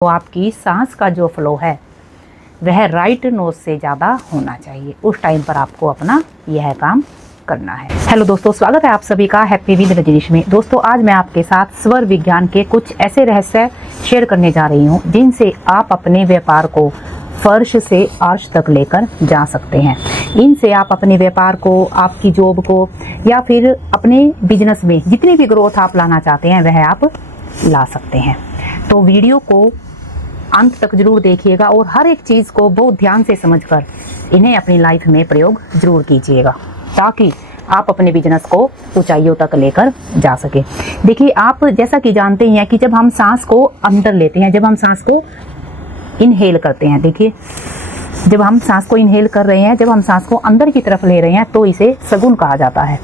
तो आपकी सांस का जो फ्लो है वह राइट नोज से ज़्यादा होना चाहिए। उस टाइम पर आपको अपना यह काम करना है। हेलो दोस्तों, स्वागत है आप सभी का हैप्पी विद रजनीश में। दोस्तों, आज मैं आपके साथ स्वर विज्ञान के कुछ ऐसे रहस्य शेयर करने जा रही हूँ जिनसे आप अपने व्यापार को फर्श से अर्श तक लेकर जा सकते हैं। इनसे आप अपने व्यापार को, आपकी जॉब को या फिर अपने बिजनेस में जितनी भी ग्रोथ आप लाना चाहते हैं वह आप ला सकते हैं। तो वीडियो को अंत तक जरूर देखिएगा और हर एक चीज़ को बहुत ध्यान से समझकर इन्हें अपनी लाइफ में प्रयोग जरूर कीजिएगा ताकि आप अपने बिजनेस को ऊंचाइयों तक लेकर जा सके। देखिए, आप जैसा कि जानते हैं कि जब हम सांस को अंदर लेते हैं, जब हम सांस को इनहेल करते हैं, देखिए जब हम सांस को इनहेल कर रहे हैं, जब हम सांस को अंदर की तरफ ले रहे हैं तो इसे सगुन कहा जाता है।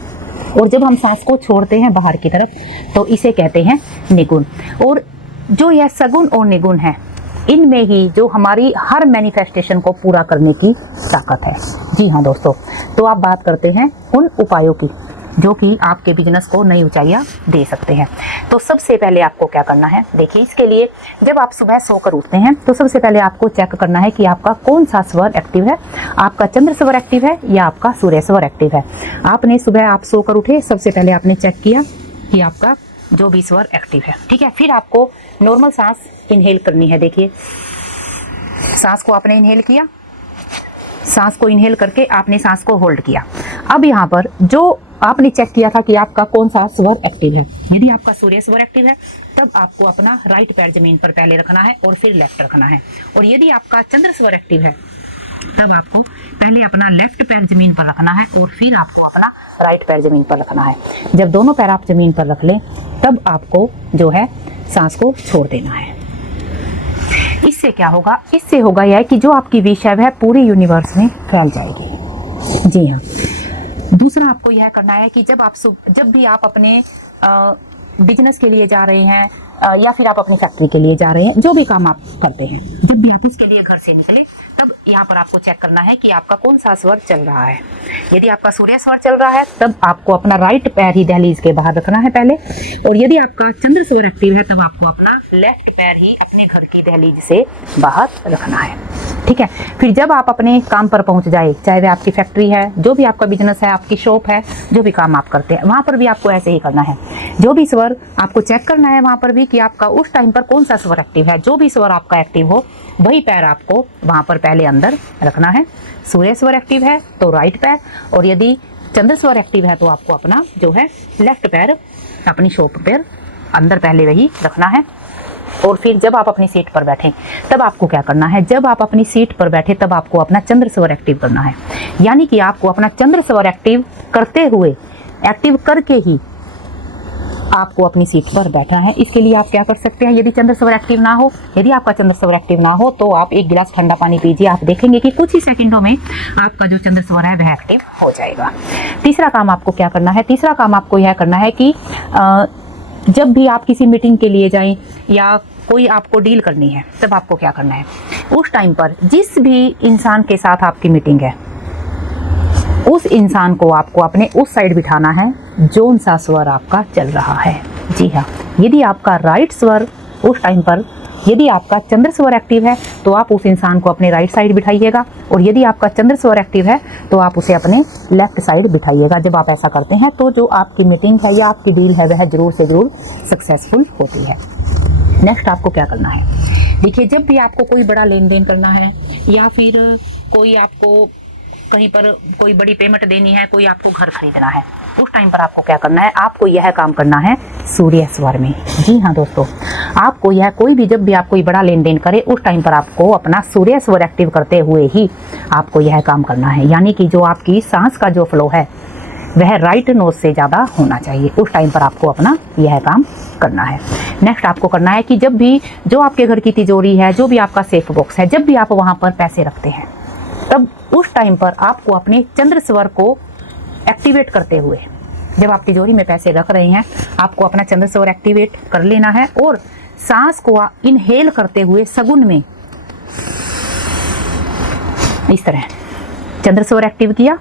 और जब हम सांस को छोड़ते हैं बाहर की तरफ तो इसे कहते हैं निगुण। और जो यह सगुन और निगुण है, इनमें ही जो हमारी हर मैनिफेस्टेशन को पूरा करने की ताकत है। जी हाँ दोस्तों, तो आप बात करते हैं उन उपायों की जो कि आपके बिजनेस को नई ऊंचाइयां दे सकते हैं। तो सबसे पहले आपको क्या करना है, देखिए इसके लिए जब आप सुबह सोकर उठते हैं तो सबसे पहले आपको चेक करना है कि आपका कौन सा स्वर एक्टिव है। आपका चंद्र स्वर एक्टिव है या आपका सूर्य स्वर एक्टिव है। आपने सुबह आप सोकर उठे, सबसे पहले आपने चेक किया कि आपका जो भी स्वर एक्टिव है, ठीक है। फिर आपको नॉर्मल सांस इनहेल करनी है। देखिए, सांस को आपने इनहेल किया, सांस को इनहेल करके आपने सांस को होल्ड किया। अब यहाँ पर जो आपने चेक किया था कि आपका कौन सा स्वर एक्टिव है, यदि आपका सूर्य स्वर एक्टिव है तब आपको अपना राइट पैर जमीन पर पहले रखना है और फिर लेफ्ट रखना है। और यदि आपका चंद्र स्वर एक्टिव है तब आपको पहले अपना लेफ्ट पैर जमीन पर रखना है और फिर आपको अपना राइट पैर जमीन पर रखना है। जब दोनों पैर आप जमीन पर रख लें तब आपको जो है सांस को छोड़ देना है। इससे क्या होगा, इससे होगा यह कि जो आपकी विश है वह पूरे यूनिवर्स में फैल जाएगी। जी हाँ। दूसरा आपको यह करना है कि जब भी आप अपने बिजनेस के लिए जा रहे हैं या फिर आप अपनी फैक्ट्री के लिए जा रहे हैं, जो भी काम आप करते हैं, जब भी आप इसके लिए घर से निकले तब यहाँ पर आपको चेक करना है कि आपका कौन सा स्वर चल रहा है। यदि आपका सूर्य स्वर चल रहा है तब आपको अपना राइट पैर ही दहलीज के बाहर रखना है पहले। और यदि आपका चंद्र स्वर एक्टिव है तब आपको अपना लेफ्ट पैर ही अपने घर की दहलीज से बाहर रखना है, ठीक है। फिर जब आप अपने काम पर पहुंच जाए, चाहे वह आपकी फैक्ट्री है, जो भी आपका बिजनेस है, आपकी शॉप है, जो भी काम आप करते हैं, वहां पर भी आपको ऐसे ही करना है। जो भी स्वर आपको चेक करना है वहां पर भी कि आपका उस टाइम पर कौन सा स्वर एक्टिव है। जो भी स्वर आपका एक्टिव हो वही पैर आपको वहां पर पहले अंदर रखना है। सूर्य स्वर एक्टिव है तो राइट पैर, और यदि चंद्र स्वर एक्टिव है तो आपको अपना जो है लेफ्ट पैर अपनी शॉप पर अंदर पहले वही रखना है। और फिर जब आप अपनी सीट पर बैठे तब आपको क्या करना है, जब आप अपनी सीट पर बैठे तब आपको अपना चंद्र स्वर एक्टिव करना है। यानी कि आपको अपना चंद्र स्वर एक्टिव करते हुए, एक्टिव करके ही आपको अपनी सीट पर बैठना है। इसके लिए आप क्या कर सकते हैं, यदि चंद्र स्वर एक्टिव ना हो, यदि आपका चंद्र स्वर एक्टिव ना हो तो आप एक गिलास ठंडा पानी पीजिए। आप देखेंगे कि कुछ ही सेकंडों में आपका जो चंद्र स्वर है वह एक्टिव हो जाएगा। तीसरा काम आपको क्या करना है, तीसरा काम आपको यह करना है कि जब भी आप किसी मीटिंग के लिए जाएं या कोई आपको डील करनी है तब आपको क्या करना है, उस टाइम पर जिस भी इंसान के साथ आपकी मीटिंग है उस इंसान को आपको अपने उस साइड बिठाना है जो सा स्वर आपका चल रहा है। जी हाँ, यदि आपका राइट स्वर उस टाइम पर, यदि आपका चंद्र स्वर एक्टिव है तो आप उस इंसान को अपने राइट साइड बिठाइएगा, और यदि आपका चंद्र स्वर एक्टिव है तो आप उसे अपने लेफ्ट साइड बिठाइएगा। जब आप ऐसा करते हैं तो जो आपकी मीटिंग है या आपकी डील है वह जरूर से जरूर सक्सेसफुल होती है। नेक्स्ट आपको क्या करना है, देखिए जब भी आपको कोई बड़ा लेन देन करना है या फिर कोई आपको कहीं पर कोई बड़ी पेमेंट देनी है, कोई आपको घर खरीदना है, उस टाइम पर आपको क्या करना है, आपको यह काम करना है सूर्य स्वर में। जी हाँ दोस्तों, आपको यह कोई भी, जब भी आप कोई बड़ा लेन देन करे उस टाइम पर आपको अपना सूर्य स्वर एक्टिव करते हुए ही आपको यह काम करना है। यानी कि जो आपकी सांस का जो फ्लो है वह राइट नोज से ज़्यादा होना चाहिए। उस टाइम पर आपको अपना यह काम करना है। नेक्स्ट आपको करना है कि जब भी जो आपके घर की तिजोरी है, जो भी आपका सेफ बॉक्स है, जब भी आप वहाँ पर पैसे रखते हैं तब उस टाइम पर आपको अपने चंद्र स्वर को एक्टिवेट करते हुए, जब आप तिजोरी में पैसे रख रहे हैं आपको अपना चंद्र स्वर एक्टिवेट कर लेना है और सांस को इनहेल करते हुए सगुन में इस तरह चंद्र स्वर एक्टिव किया,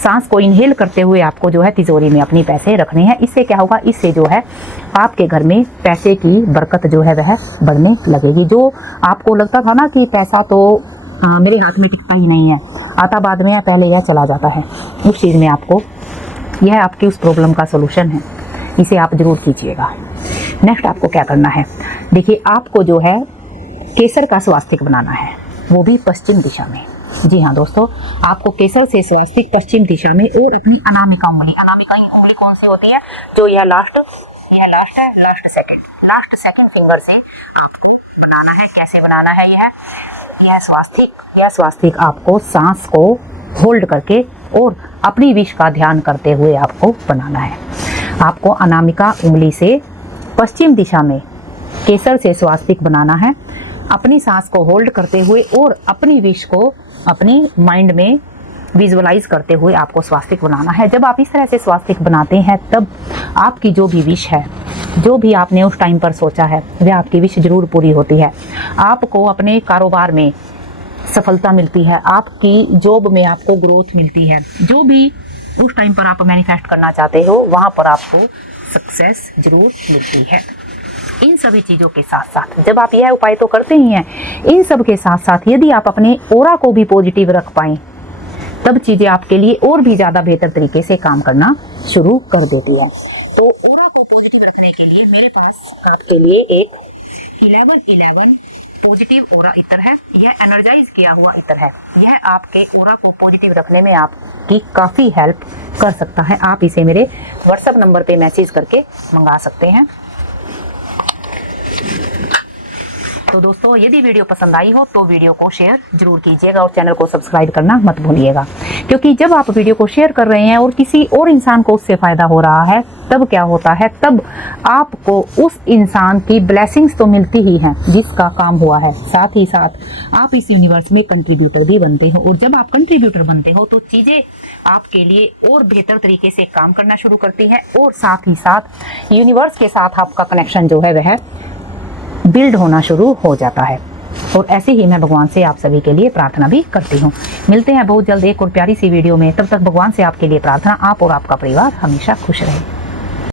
सांस को इनहेल करते हुए आपको जो है तिजोरी में अपनी पैसे रखने हैं। इससे क्या होगा, इससे जो है आपके घर में पैसे की बरकत जो है वह बढ़ने लगेगी। जो आपको लगता था ना कि पैसा तो मेरे हाथ में टिकता ही नहीं है, आता बाद में है, पहले यह चला जाता है, उस चीज़ में आपको, यह आपकी उस प्रॉब्लम का सोल्यूशन है। इसे आप जरूर कीजिएगा। नेक्स्ट आपको क्या करना है, देखिए आपको जो है केसर का स्वास्तिक बनाना है, वो भी पश्चिम दिशा में। जी हाँ दोस्तों, आपको केसर से स्वास्तिक पश्चिम दिशा में और अपनी अनामिका उंगली कौन सी होती है, जो यह लास्ट है, लास्ट सेकंड फिंगर से आपको बनाना है। कैसे बनाना है यह स्वास्तिक आपको सांस को होल्ड करके और अपनी विश का ध्यान करते हुए आपको बनाना है। आपको अनामिका उंगली से पश्चिम दिशा में केसर से स्वास्तिक बनाना है, अपनी सांस को होल्ड करते हुए और अपनी विश को अपनी माइंड में विजुअलाइज करते हुए आपको स्वास्तिक बनाना है। जब आप इस तरह से स्वास्तिक बनाते हैं तब आपकी जो भी विश है, जो भी आपने उस टाइम पर सोचा है, वह आपकी विश जरूर पूरी होती है। आपको अपने कारोबार में सफलता मिलती है, आपकी जॉब में आपको ग्रोथ मिलती है, जो भी उस टाइम पर आप मैनिफेस्ट करना चाहते हो वहाँ पर आपको सक्सेस जरूर मिलती है। इन सभी चीज़ों के साथ साथ जब आप यह उपाय तो करते ही हैं, इन सब के साथ साथ यदि आप अपने ऑरा को भी पॉजिटिव रख पाएं तब चीज़ें आपके लिए और भी ज़्यादा बेहतर तरीके से काम करना शुरू कर देती है। तो ऑरा को पॉजिटिव रखने के लिए मेरे पास आपके लिए एक 1111 पॉजिटिव ऑरा इत्र है। यह एनर्जाइज किया हुआ इत्र है। यह आपके ऑरा को पॉजिटिव रखने में आपकी काफ़ी हेल्प कर सकता है। आप इसे मेरे व्हाट्सएप नंबर पे मैसेज करके मंगा सकते हैं। तो दोस्तों, यदि वीडियो पसंद आई हो तो वीडियो को शेयर जरूर कीजिएगा और चैनल को सब्सक्राइब करना मत भूलिएगा, क्योंकि जब आप वीडियो को शेयर कर रहे हैं और किसी और इंसान को उससे फ़ायदा हो रहा है तब क्या होता है, तब आपको उस इंसान की ब्लेसिंग्स तो मिलती ही हैं जिसका काम हुआ है, साथ ही साथ आप इस यूनिवर्स में कंट्रीब्यूटर भी बनते हो। और जब आप कंट्रीब्यूटर बनते हो तो चीज़ें आपके लिए और बेहतर तरीके से काम करना शुरू करती है और साथ ही साथ यूनिवर्स के साथ आपका कनेक्शन जो है वह बिल्ड होना शुरू हो जाता है। और ऐसे ही मैं भगवान से आप सभी के लिए प्रार्थना भी करती हूँ। मिलते हैं बहुत जल्द एक और प्यारी सी वीडियो में। तब तक भगवान से आपके लिए प्रार्थना, आप और आपका परिवार हमेशा खुश रहे।